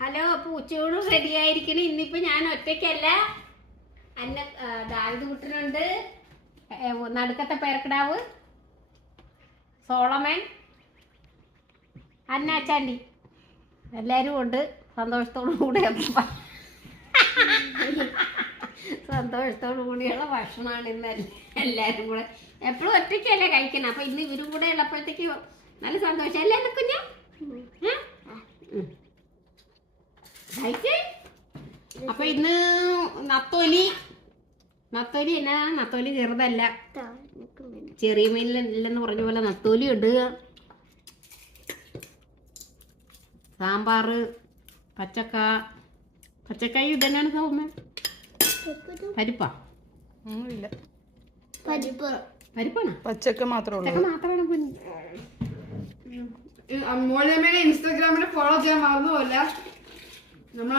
Hello, അപ്പോൾ ഉച്ചയൂണ് ready ആയിരിക്കണം. ഇന്നിപ്പോ ഞാൻ ഒറ്റയ്ക്കല്ല, അന്ന ദാവിദ് കുട്ടനുണ്ട്, നടുക്കത്തെ പേരക്കിടാവ് സോളമൻ, അന്നാച്ചാണ്ടി എല്ലാവരും ഉണ്ട്. സന്തോഷത്തോടു കൂടിയുള്ള ഭക്ഷണമാണ് ഇന്ന് എല്ലാവരും കൂടെ. എപ്പോഴും ഒറ്റയ്ക്കല്ലേ കഴിക്കണം, അപ്പൊ ഇന്ന് ഇവരും കൂടെ ഉള്ളപ്പോഴത്തേക്ക് നല്ല സന്തോഷം അല്ലേ കുഞ്ഞ? അപ്പൊ ഇന്ന് നത്തോലി എന്നാ, നത്തോലി ചെറുതല്ല, ചെറിയ മീനില്ലെന്ന് പറഞ്ഞ പോലെ നത്തോലി ഉണ്ട്, സാമ്പാറ്, പച്ചക്കായ ഇതന്നെയാണ് സൗമ്യ. പരിപ്പാ? ഇല്ല, പരിപ്പാണ്. പച്ചക്ക മാത്രമാണ്. ഇൻസ്റ്റാഗ്രാമിൽ ഫോളോ ചെയ്യാൻ മറന്നു പോലെ നമ്മൾ